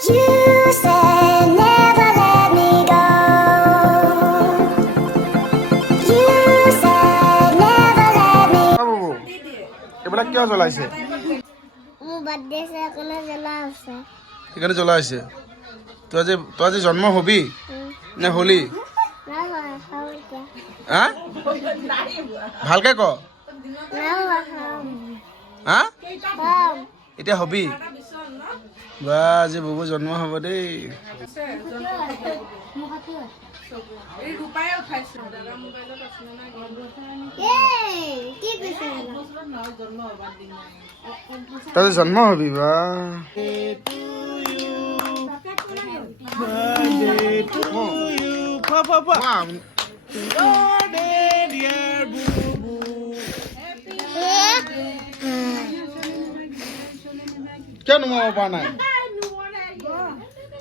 You said never let me go. You said never let me. বাবু এইবিলাক কিয় জ্বলাইছে মোৰ birthday আছে অকলে জ্বলা আছে সেইকাৰণে জ্বলাই আছে তই আজি জন্ম হবি নে হলি নহয় খাওঁ এতিয়া হা ভালকে ক নহয় খাওঁ হা খাওঁ এতিয়া হবি বা আজি বুবু জন্ম হ'ব দেই কি কৈছে তই আজি জন্ম হবি বা কিয় নুমাব পৰা নাই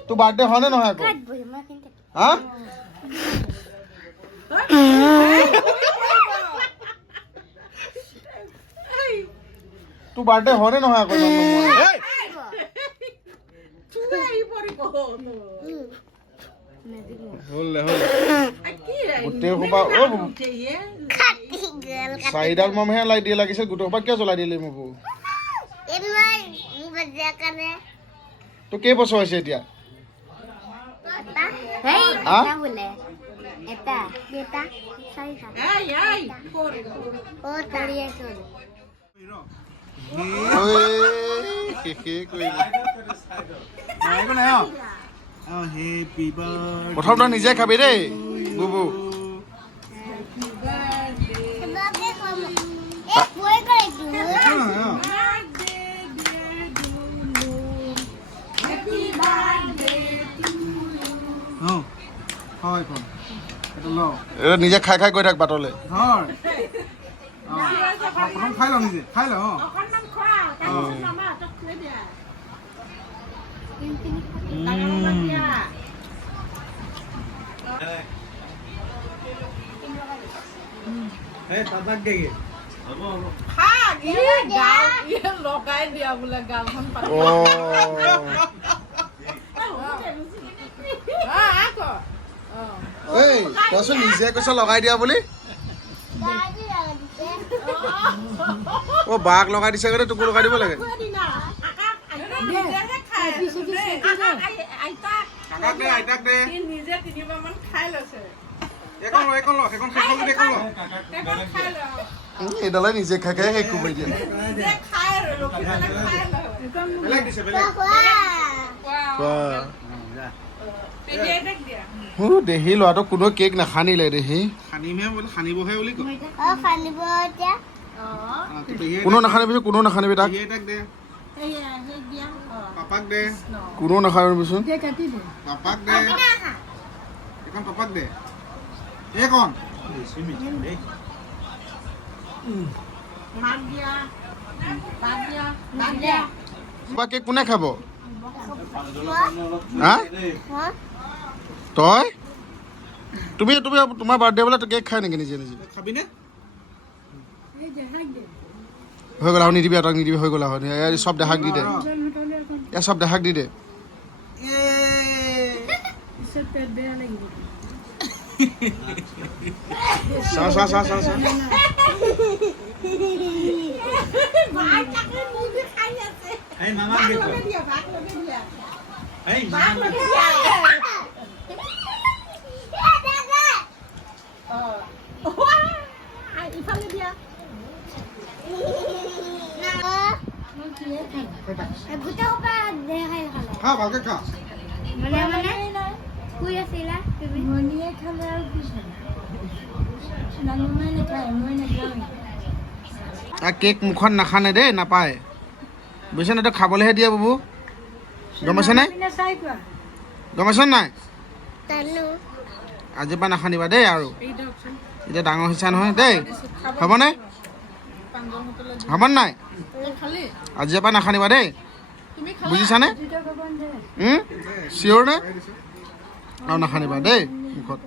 তোৰ বাৰ্থডে হয় নে নহয় আকৌ হা তোৰ বাৰ্থডে হয় নে নহয় আকৌ গোটেই সোপা চাৰিডাল মমহে লাই দিয়ে লাগিছিল গোটেই সোপা কিয় জ্বলাই দিলি মোক তোৰ কেইবছৰ হৈছে এতিয়া প্ৰথম তই নিজে খাবি দেই বুবু নিজে খাই খাই গৈ থাক বাটলে খাই ল নিজে খাই ল লগাই দিয়া বোলে গালখন তইচোন নিজে কৈছ লগাই দিয়া বুলি বাঘ লগাই দিছে কাৰণে তোকো লগাই দিব লাগে আইতাক দে নিজে 3 মান খাই লৈছে এইডালে নিজে খাই খাই শেষ কৰি দিয়ে দেহি ল'ৰাটোক কোনো কেক নাখানিলে দেহি সানিবহে বুলি কয় কোনো নাখানিবি কোনো নাখানিবি তাক পাপাক দে কোনো নাখানিবিচোন পাপাক দে এখন পাপাক দে এইকণ কেক কোনে খাব হা তই তুমি তোমাৰ বাৰ্থডে বোলে কেক খাই নেকি নিজে নিজে খাবিনে হৈ গ'ল আৰু নিদিবি তাক নিদিবি হৈ গ'ল আৰু চব দেখাক দি দে ইয়াৰ চব দেখাক দি দে চা চা চা চা চা ইফালে দিয়া খা ভালকে খা কেক মুখত নাখানে দেই নাপায় বুজিছ নাই তই খাবলৈহে দিয়ে বাবু গম পাইছ নাই গম পাইছ নাই আজিৰ পৰা নাখানিবা দেই আৰু এতিয়া ডাঙৰ হৈছে নহয় দেই হ'বনে হ'ব নাই আজিৰ পৰা নাখানিবা দেই বুজিছানে চিয়'ৰ নে আৰু নাখানিবা দেই মুখত